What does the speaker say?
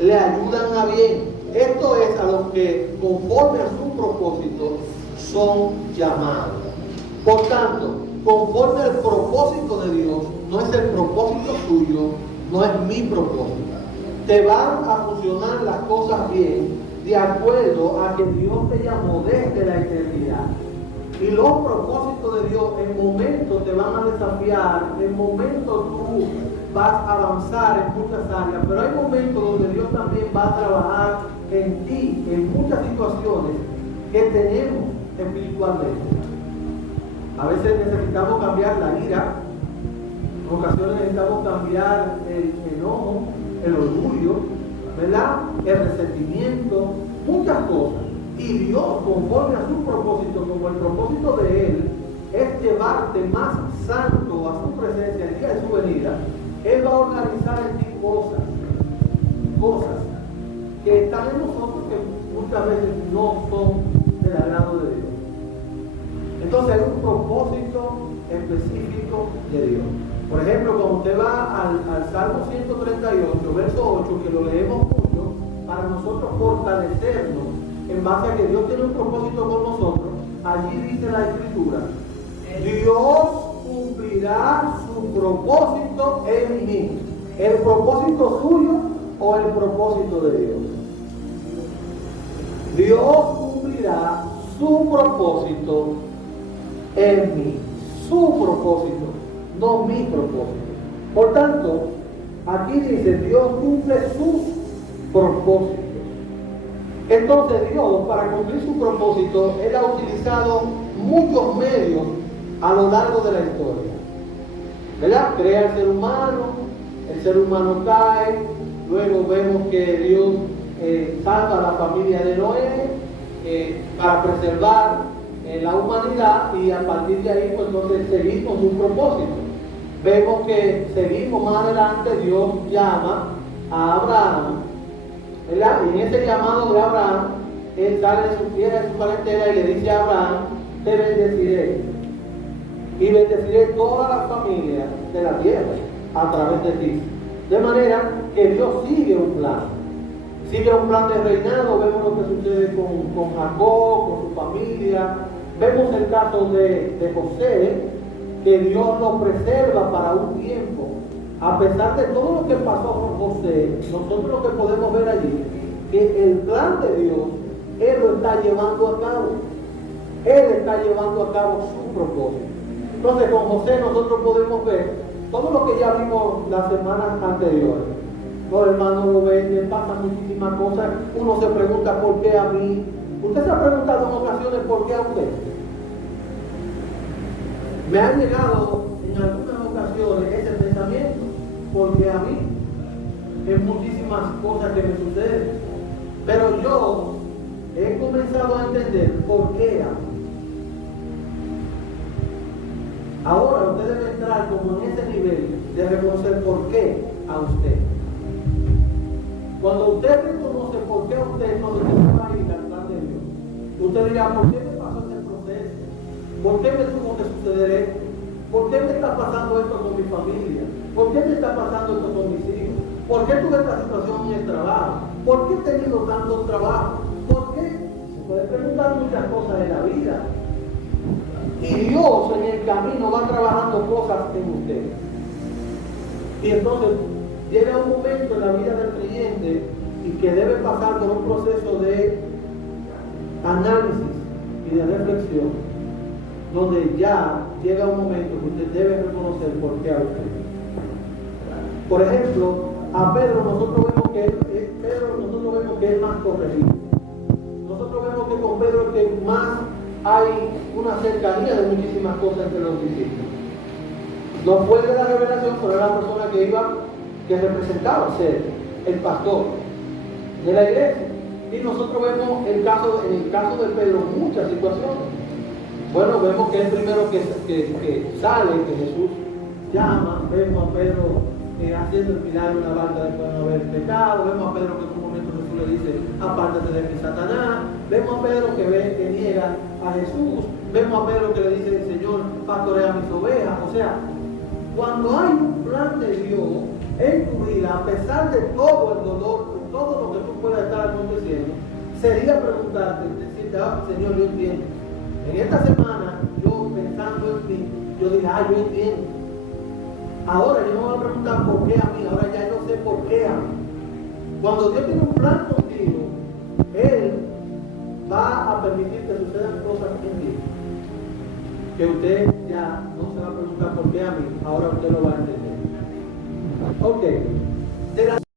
le ayudan a bien. Esto es a los que conforme a su propósito son llamados. Por tanto, conforme al propósito de Dios, no es el propósito suyo, no es mi propósito. Te van a funcionar las cosas bien de acuerdo a que Dios te llamó desde la eternidad. Y los propósitos de Dios en momentos te van a desafiar, en momentos tú vas a avanzar en muchas áreas, pero hay momentos donde Dios también va a trabajar en ti, en muchas situaciones que tenemos espiritualmente. A veces necesitamos cambiar la ira, en ocasiones necesitamos cambiar el enojo, el orgullo, ¿verdad? El resentimiento, muchas cosas. Y Dios, conforme a su propósito, como el propósito de Él es llevarte más santo a su presencia el día de su venida, Él va a organizar en ti cosas que están en nosotros que muchas veces no son del agrado de Dios. Entonces hay un propósito específico de Dios. Por ejemplo, cuando usted va al Salmo 138, verso 8, que lo leemos mucho, para nosotros fortalecernos en base a que Dios tiene un propósito con nosotros, allí dice la Escritura, Dios cumplirá su propósito en mí. ¿El propósito suyo o el propósito de Dios? Dios cumplirá su propósito en mí. Su propósito, no mi propósito. Por tanto, aquí dice, Dios cumple sus propósitos. Entonces Dios, para cumplir su propósito, Él ha utilizado muchos medios a lo largo de la historia. ¿Verdad? Crea el ser humano cae, luego vemos que Dios salva a la familia de Noé para preservar la humanidad, y a partir de ahí pues entonces seguimos un propósito. Vemos que seguimos más adelante, Dios llama a Abraham, ¿verdad? Y en ese llamado de Abraham, Él sale de su tierra, de su parentela, y le dice a Abraham, te bendeciré, y bendeciré todas las familias de la tierra a través de ti. De manera que Dios sigue un plan de reinado. Vemos lo que sucede con Jacob, con su familia. Vemos el caso de José, que Dios lo preserva para un tiempo. A pesar de todo lo que pasó con José, nosotros lo que podemos ver allí, que el plan de Dios, Él lo está llevando a cabo. Él está llevando a cabo su propósito. Entonces con José nosotros podemos ver todo lo que ya vimos las semanas anteriores. Los hermanos lo ven, pasan muchísimas cosas. Uno se pregunta, ¿por qué a mí? ¿Usted se ha preguntado en ocasiones por qué a usted? Me ha llegado en algunas ocasiones ese pensamiento, porque a mí, en muchísimas cosas que me suceden. Pero yo he comenzado a entender por qué a mí. Ahora usted debe entrar como en ese nivel de reconocer por qué a usted. Cuando usted reconoce por qué a usted, entonces se va a ir al plan de Dios. Usted dirá, ¿por qué me pasó ese proceso? ¿Por qué me tuvo que suceder esto? ¿Por qué me está pasando esto con mi familia? ¿Por qué me está pasando esto con mis hijos? ¿Por qué tuve esta situación en el trabajo? ¿Por qué he tenido tanto trabajo? ¿Por qué? Se puede preguntar muchas cosas en la vida. Y Dios en el camino va trabajando cosas en usted. Y entonces llega un momento en la vida del creyente y que debe pasar por un proceso de análisis y de reflexión, donde ya llega un momento que usted debe reconocer por qué a usted. Por ejemplo, a Pedro nosotros vemos que es más corregido. Nosotros vemos que con Pedro es que más hay una cercanía de muchísimas cosas entre los discípulos. No fue de la revelación, pero era la persona que representaba ser el pastor de la iglesia. Y nosotros vemos en el caso de Pedro muchas situaciones. Bueno, vemos que es el primero que sale, que Jesús llama. Vemos a Pedro haciendo el milagro en la barca después de no haber pecado. Vemos a Pedro que en un momento Jesús le dice, apártate de mí, Satanás. Vemos a Pedro que niega a Jesús. Vemos a Pedro que le dice, Señor, pastorea mis ovejas. O sea, cuando hay un plan de Dios en tu vida, a pesar de todo el dolor, de todo cuando esto pueda estar aconteciendo, sería preguntarte, decirte, Señor, yo entiendo. En esta semana, yo pensando en mí, yo dije, yo entiendo. Ahora yo no me voy a preguntar por qué a mí, ahora ya yo sé por qué a mí. Cuando Dios tiene un plan contigo, Él va a permitir que sucedan cosas en ti, que usted ya no se va a preguntar por qué a mí, ahora usted lo va a entender. Ok.